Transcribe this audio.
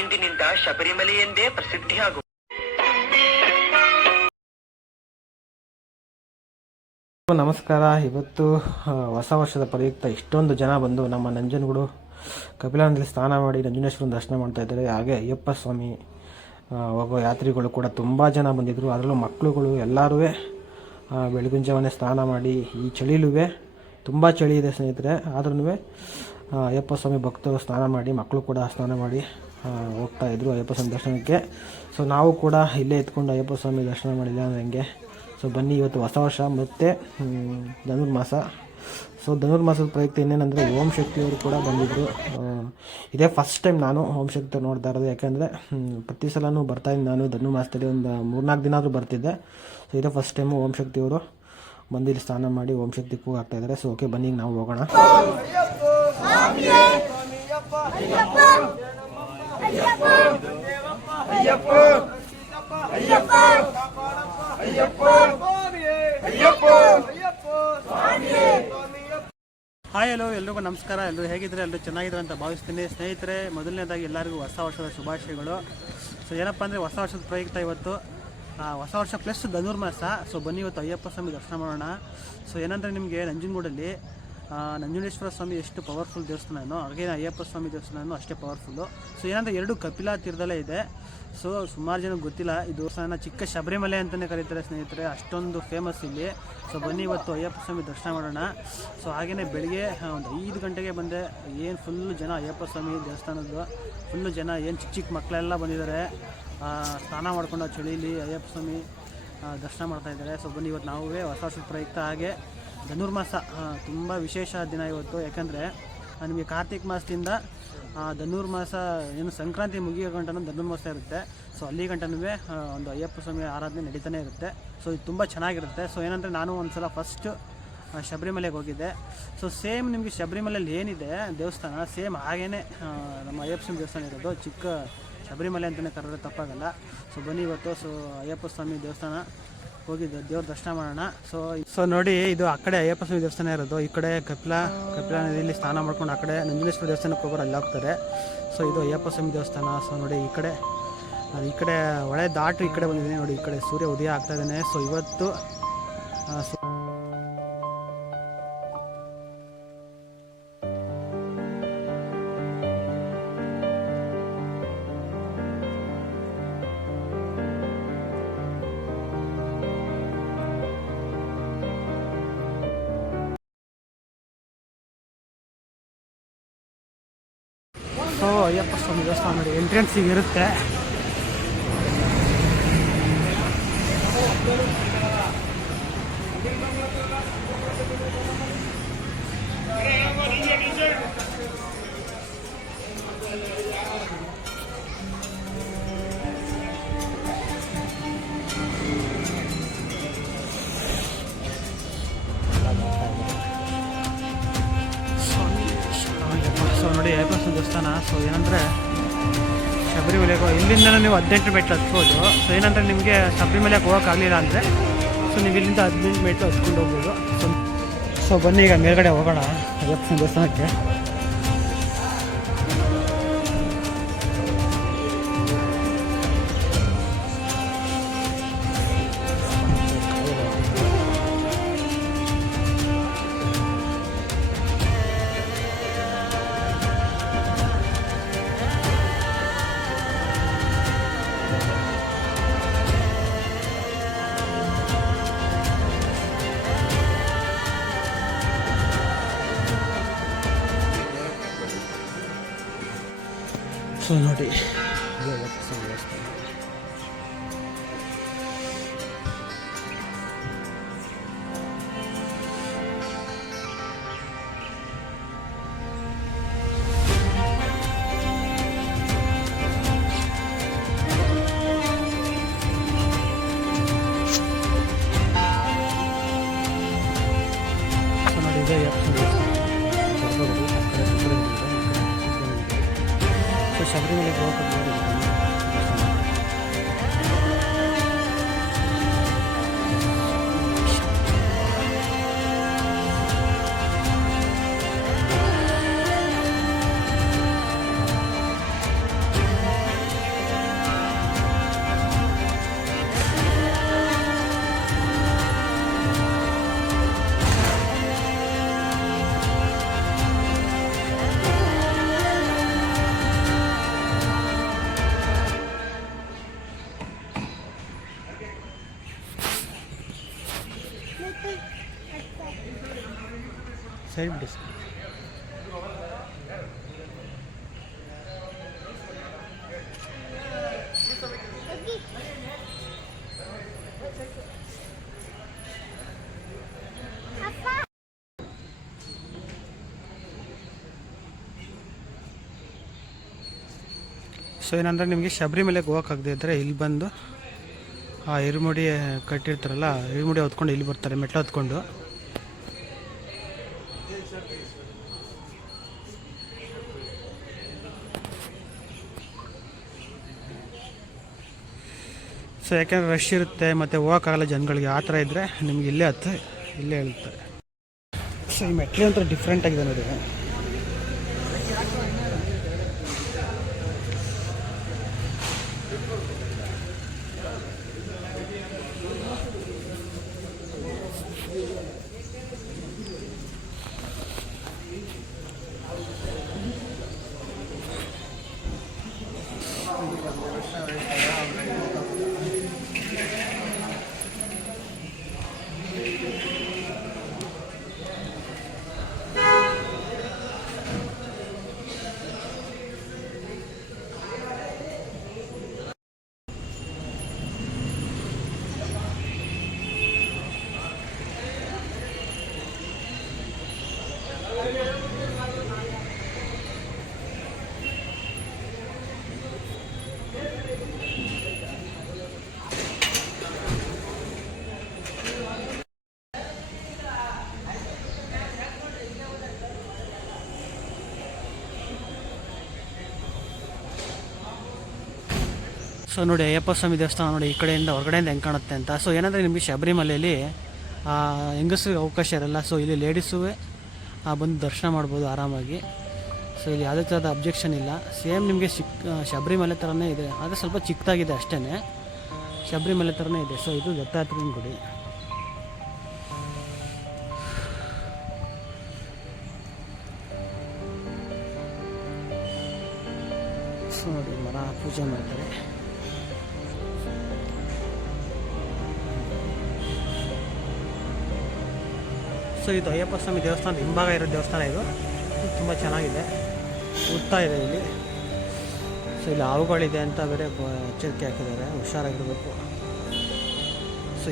ಇಂದಿನಿಂದ ಶಬರಿಮಲೆ ಎಂದೇ ಪ್ರಸಿದ್ಧಿಯಾಗುವ. ನಮಸ್ಕಾರ. ಇವತ್ತು ಹೊಸ ವರ್ಷದ ಪ್ರಯುಕ್ತ ಇಷ್ಟೊಂದು ಜನ ಬಂದು ನಮ್ಮ ನಂಜನಗೂಡು ಕಪಿಲಾನಂದಲ್ಲಿ ಸ್ನಾನ ಮಾಡಿ ನಂಜುನೇಶ್ವರನ ದರ್ಶನ ಮಾಡ್ತಾ ಇದ್ದಾರೆ. ಹಾಗೆ ಅಯ್ಯಪ್ಪ ಸ್ವಾಮಿ ಹೋಗೋ ಯಾತ್ರಿಗಳು ಕೂಡ ತುಂಬ ಜನ ಬಂದಿದ್ದರು. ಅದರಲ್ಲೂ ಮಕ್ಕಳುಗಳು ಎಲ್ಲರೂ ಬೆಳಗಿನ ಜಾವನೇ ಸ್ನಾನ ಮಾಡಿ, ಈ ಚಳಿಲೂ ತುಂಬ ಚಳಿ ಇದೆ ಸ್ನೇಹಿತರೆ, ಆದ್ರೂ ಅಯ್ಯಪ್ಪ ಸ್ವಾಮಿ ಭಕ್ತರು ಸ್ನಾನ ಮಾಡಿ, ಮಕ್ಕಳು ಕೂಡ ಸ್ನಾನ ಮಾಡಿ ಹೋಗ್ತಾಯಿದ್ರು ಅಯ್ಯಪ್ಪ ಸ್ವಾಮಿ ದರ್ಶನಕ್ಕೆ. ಸೊ ನಾವು ಕೂಡ ಇಲ್ಲೇ ಎತ್ಕೊಂಡು ಅಯ್ಯಪ್ಪ ಸ್ವಾಮಿ ದರ್ಶನ ಮಾಡಿಲ್ಲ ಅಂದರೆ ಹಂಗೆ. ಸೊ ಬನ್ನಿ, ಇವತ್ತು ಹೊಸ ವರ್ಷ ಮತ್ತು ಧನುರ್ಮಾಸ. ಸೊ ಧನುರ್ಮಾಸದ ಪ್ರಯುಕ್ತ ಇನ್ನೇನೆಂದರೆ ಓಂ ಶಕ್ತಿಯವರು ಕೂಡ ಬಂದಿದ್ದರು. ಇದೇ ಫಸ್ಟ್ ಟೈಮ್ ನಾನು ಓಂ ಶಕ್ತಿ ನೋಡ್ತಾ ಇರೋದು. ಯಾಕೆಂದರೆ ಪ್ರತಿ ಸಲವೂ ಬರ್ತಾಯಿದ್ದು ನಾನು ಧನುರ್ಮಾಸದಲ್ಲಿ ಒಂದು 3-4 ದಿನ ಆದರೂ ಬರ್ತಿದ್ದೆ. ಸೊ ಇದೇ ಫಸ್ಟ್ ಟೈಮು ಓಂ ಶಕ್ತಿಯವರು ಬಂದು ಇಲ್ಲಿ ಸ್ನಾನ ಮಾಡಿ ಓಂ ಶಕ್ತಿ ಕೂಗು ಹಾಕ್ತಾಯಿದ್ದಾರೆ. ಸೊ ಓಕೆ ಬನ್ನಿ, ನಾವು ಹೋಗೋಣ. ಹಾಯ್, ಹಲೋ, ಎಲ್ರಿಗೂ ನಮಸ್ಕಾರ. ಎಲ್ಲರೂ ಹೇಗಿದ್ರೆ, ಎಲ್ಲರೂ ಚೆನ್ನಾಗಿದ್ರೆ ಅಂತ ಭಾವಿಸ್ತೀನಿ. ಸ್ನೇಹಿತರೆ, ಮೊದಲನೇದಾಗಿ ಎಲ್ಲರಿಗೂ ಹೊಸ ವರ್ಷದ ಶುಭಾಶಯಗಳು. ಸೊ ಏನಪ್ಪ ಅಂದರೆ ಹೊಸ ವರ್ಷದ ಪ್ರಯುಕ್ತ ಇವತ್ತು ಹೊಸ ವರ್ಷ ಪ್ಲಸ್ ಧನುರ್ಮಾಸ. ಸೊ ಬನ್ನಿ, ಇವತ್ತು ಅಯ್ಯಪ್ಪ ಸ್ವಾಮಿ ದರ್ಶನ ಮಾಡೋಣ. ಸೊ ಏನಂದರೆ ನಿಮಗೆ ನಂಜನಗೂಡಲ್ಲಿ ನಂಜುನೇಶ್ವರ ಸ್ವಾಮಿ ಎಷ್ಟು ಪವರ್ಫುಲ್ ದೇವಸ್ಥಾನನೋ ಹಾಗೆ ಅಯ್ಯಪ್ಪ ಸ್ವಾಮಿ ದೇವಸ್ಥಾನನೂ ಅಷ್ಟೇ ಪವರ್ಫುಲ್ಲು. ಸೊ ಏನಂದರೆ ಎರಡು ಕಪಿಲಾ ತೀರದಲ್ಲೇ ಇದೆ. ಸೊ ಸುಮಾರು ಜನಕ್ಕೆ ಗೊತ್ತಿಲ್ಲ, ಈ ದೇವಸ್ಥಾನ ಚಿಕ್ಕ ಶಬರಿಮಲೆ ಅಂತಲೇ ಕರೀತಾರೆ ಸ್ನೇಹಿತರೆ, ಅಷ್ಟೊಂದು ಫೇಮಸ್ ಇಲ್ಲಿ. ಸೊ ಬನ್ನಿ, ಇವತ್ತು ಅಯ್ಯಪ್ಪ ಸ್ವಾಮಿ ದರ್ಶನ ಮಾಡೋಣ. ಸೊ ಹಾಗೆಯೇ ಬೆಳಗ್ಗೆ ಒಂದು 5 ಗಂಟೆಗೆ ಬಂದೆ. ಏನು ಫುಲ್ಲು ಜನ ಅಯ್ಯಪ್ಪ ಸ್ವಾಮಿ ದೇವಸ್ಥಾನದ್ದು ಫುಲ್ಲು ಜನ, ಏನು ಚಿಕ್ಕ ಚಿಕ್ಕ ಮಕ್ಕಳೆಲ್ಲ ಬಂದಿದ್ದಾರೆ ಸ್ನಾನ ಮಾಡ್ಕೊಂಡು ಚಳಿಲಿ ಅಯ್ಯಪ್ಪ ಸ್ವಾಮಿ ದರ್ಶನ ಮಾಡ್ತಾಯಿದ್ದಾರೆ. ಸೊ ಬನ್ನಿ, ಇವತ್ತು ನಾವು ಹೊಸ ವರ್ಷದ ಪ್ರಯುಕ್ತ ಹಾಗೆ ಧನುರ್ಮಾಸ ತುಂಬ ವಿಶೇಷ ದಿನ ಇವತ್ತು. ಯಾಕಂದರೆ ನಿಮಗೆ ಕಾರ್ತಿಕ ಮಾಸದಿಂದ ಧನುರ್ಮಾಸ ಏನು ಸಂಕ್ರಾಂತಿ ಮುಗಿಯೋ ಗಂಟನೂ ಧನುರ್ಮಾಸ ಇರುತ್ತೆ. ಸೊ ಅಲ್ಲಿ ಗಂಟನೂ ಒಂದು ಅಯ್ಯಪ್ಪ ಸ್ವಾಮಿ ಆರಾಧನೆ ನಡೀತಾನೆ ಇರುತ್ತೆ. ಸೊ ಇದು ತುಂಬ ಚೆನ್ನಾಗಿರುತ್ತೆ. ಸೊ ಏನಂದರೆ ನಾನು ಒಂದು ಸಲ ಫಸ್ಟು ಶಬರಿಮಲೆಗೆ ಹೋಗಿದ್ದೆ. ಸೊ ಸೇಮ್ ನಿಮಗೆ ಶಬರಿಮಲೆಯಲ್ಲಿ ಏನಿದೆ ದೇವಸ್ಥಾನ, ಸೇಮ್ ಹಾಗೇ ನಮ್ಮ ಅಯ್ಯಪ್ಪ ಸ್ವಾಮಿ ದೇವಸ್ಥಾನ ಇರೋದು. ಚಿಕ್ಕ ಶಬರಿಮಲೆ ಅಂತಲೇ ಕರೆದ್ರೆ ತಪ್ಪಾಗಲ್ಲ. ಸೊ ಬನ್ನಿ, ಇವತ್ತು ಅಯ್ಯಪ್ಪ ಸ್ವಾಮಿ ದೇವಸ್ಥಾನ ಹೋಗಿದ್ದೆ, ದೇವ್ರ ದರ್ಶನ ಮಾಡೋಣ. ಸೊ ನೋಡಿ, ಇದು ಆ ಕಡೆ ಅಯ್ಯಪ್ಪ ಸ್ವಾಮಿ ದೇವಸ್ಥಾನ ಇರೋದು. ಈ ಕಡೆ ಕಪಿಲಾ ನದಿಯಲ್ಲಿ ಸ್ನಾನ ಮಾಡ್ಕೊಂಡು ಆ ಕಡೆ ನಂಜುನೇಶ್ವರ ದೇವಸ್ಥಾನಕ್ಕೆ ಹೋಗೋರು ಅಲ್ಲಿ ಹೋಗ್ತಾರೆ. ಸೊ ಇದು ಅಯ್ಯಪ್ಪ ಸ್ವಾಮಿ ದೇವಸ್ಥಾನ. ಸೊ ನೋಡಿ, ಈ ಕಡೆ ಹೊಳೆ ದಾಟು ಈ ಕಡೆ ಬಂದಿದ್ದೀನಿ. ನೋಡಿ, ಈ ಕಡೆ ಸೂರ್ಯ ಉದಯ ಆಗ್ತಾ ಇದ್ದಾನೆ. ಸೊ ಇವತ್ತು ಅಯ್ಯಪ್ಪ ಸ್ವಾಮಿ ದೇವಸ್ಥಾನ ನೋಡಿ, ಎಂಟ್ರೆನ್ಸಿಗೆ ಇರುತ್ತೆ. ನೋಡಿ, ಅಯ್ಯಪ್ಪ ಸ್ವಾಮಿ ದೇವಸ್ಥಾನ. ಸೊ ಏನಂದರೆ ಶಬರಿಮಲೆಗೆ ಇಲ್ಲಿಂದ ನೀವು 18 ಮೆಟ್ಲು ಹತ್ಬೋದು. ಸೊ ಏನಂದರೆ ನಿಮಗೆ ಶಬರಿಮಲೆಗೆ ಹೋಗೋಕ್ಕಾಗಲಿಲ್ಲ ಅಂದರೆ ಸೊ ನೀವು ಇಲ್ಲಿಂದ 18 ಮೆಟ್ಲು ಹತ್ಕೊಂಡು ಹೋಗ್ಬೋದು. ಸೊ ಬನ್ನಿ, ಈಗ ಮೇಲ್ಗಡೆ ಹೋಗೋಣ ಅಯ್ಯಪ್ಪ ಸ್ವಾಮಿ ದೇವಸ್ಥಾನಕ್ಕೆ. ಸೊ ನೋಡಿ, ಶಬರಿಮಲೆಗೆ ಹೋಗೋದು. ಸೈಡ್ ಬಿಡಿ. ಸೊ ಏನಂದರೆ ನಿಮಗೆ ಶಬರಿಮಲೆಗೆ ಹೋಗೋಕ್ಕಾಗದೇ ಇದ್ದರೆ ಇಲ್ಲಿ ಬಂದು ಆ ಇರುಮುಡಿ ಕಟ್ಟಿರ್ತಾರಲ್ಲ, ಇರುಮುಡಿ ಹೊತ್ಕೊಂಡು ಇಲ್ಲಿ ಬರ್ತಾರೆ, ಮೆಟ್ಲು ಹೊತ್ಕೊಂಡು. ಸೊ ಯಾಕೆಂದರೆ ರಶ್ ಇರುತ್ತೆ ಮತ್ತು ಹೋಗೋಕ್ಕಾಗಲ್ಲ ಜನಗಳಿಗೆ, ಆ ಥರ ಇದ್ದರೆ ನಿಮ್ಗೆ ಇಲ್ಲೇ ಇಲ್ಲೇ ಹೇಳ್ತಾರೆ. ಸೊ ಈ ಮೆಟ್ಲು ಒಂಥರ ಡಿಫ್ರೆಂಟ್ ಆಗಿದೆ ನೋಡಿ. ಸೊ ನೋಡಿ ಅಯ್ಯಪ್ಪ ಸ್ವಾಮಿ ದೇವಸ್ಥಾನ ನೋಡಿ ಈ ಕಡೆಯಿಂದ ಹೊರಗಡೆಯಿಂದ ಹೆಂಗೆ ಕಾಣುತ್ತೆ ಅಂತ. ಸೊ ಏನಂದರೆ ನಿಮಗೆ ಶಬರಿಮಲೆಯಲ್ಲಿ ಹೆಂಗಸ್ರಿಗೆ ಅವಕಾಶ ಇರಲ್ಲ. ಸೊ ಇಲ್ಲಿ ಲೇಡೀಸೂ ಬಂದು ದರ್ಶನ ಮಾಡ್ಬೋದು ಆರಾಮಾಗಿ. ಸೊ ಇಲ್ಲಿ ಯಾವುದೇ ಥರದ ಅಬ್ಜೆಕ್ಷನ್ ಇಲ್ಲ. ಸೇಮ್ ನಿಮಗೆ ಶಬರಿಮಲೆ ಥರನೇ ಇದೆ, ಆದರೆ ಸ್ವಲ್ಪ ಚಿಕ್ಕದಾಗಿದೆ ಅಷ್ಟೇ. ಶಬರಿಮಲೆ ಥರನೇ ಇದೆ. ಸೊ ಇದು ದತ್ತಾತ್ರೇಯನ ಗುಡಿ. ಸೊ ನೋಡಿ ಮರ ಪೂಜೆ ಮಾಡ್ತಾರೆ. ಸೊ ಇದು ಅಯ್ಯಪ್ಪ ಸ್ವಾಮಿ ದೇವಸ್ಥಾನ ಹಿಂಭಾಗ ಇರೋ ದೇವಸ್ಥಾನ. ಇದು ತುಂಬ ಚೆನ್ನಾಗಿದೆ, ಉತ್ತಾ ಇದೆ ಇಲ್ಲಿ. ಸೊ ಇಲ್ಲಿ ಹಾವುಗಳಿದೆ ಅಂತ ಬೇರೆ ಎಚ್ಚರಿಕೆ ಹಾಕಿದ್ದಾರೆ, ಹುಷಾರಾಗಿರಬೇಕು. ಸೊ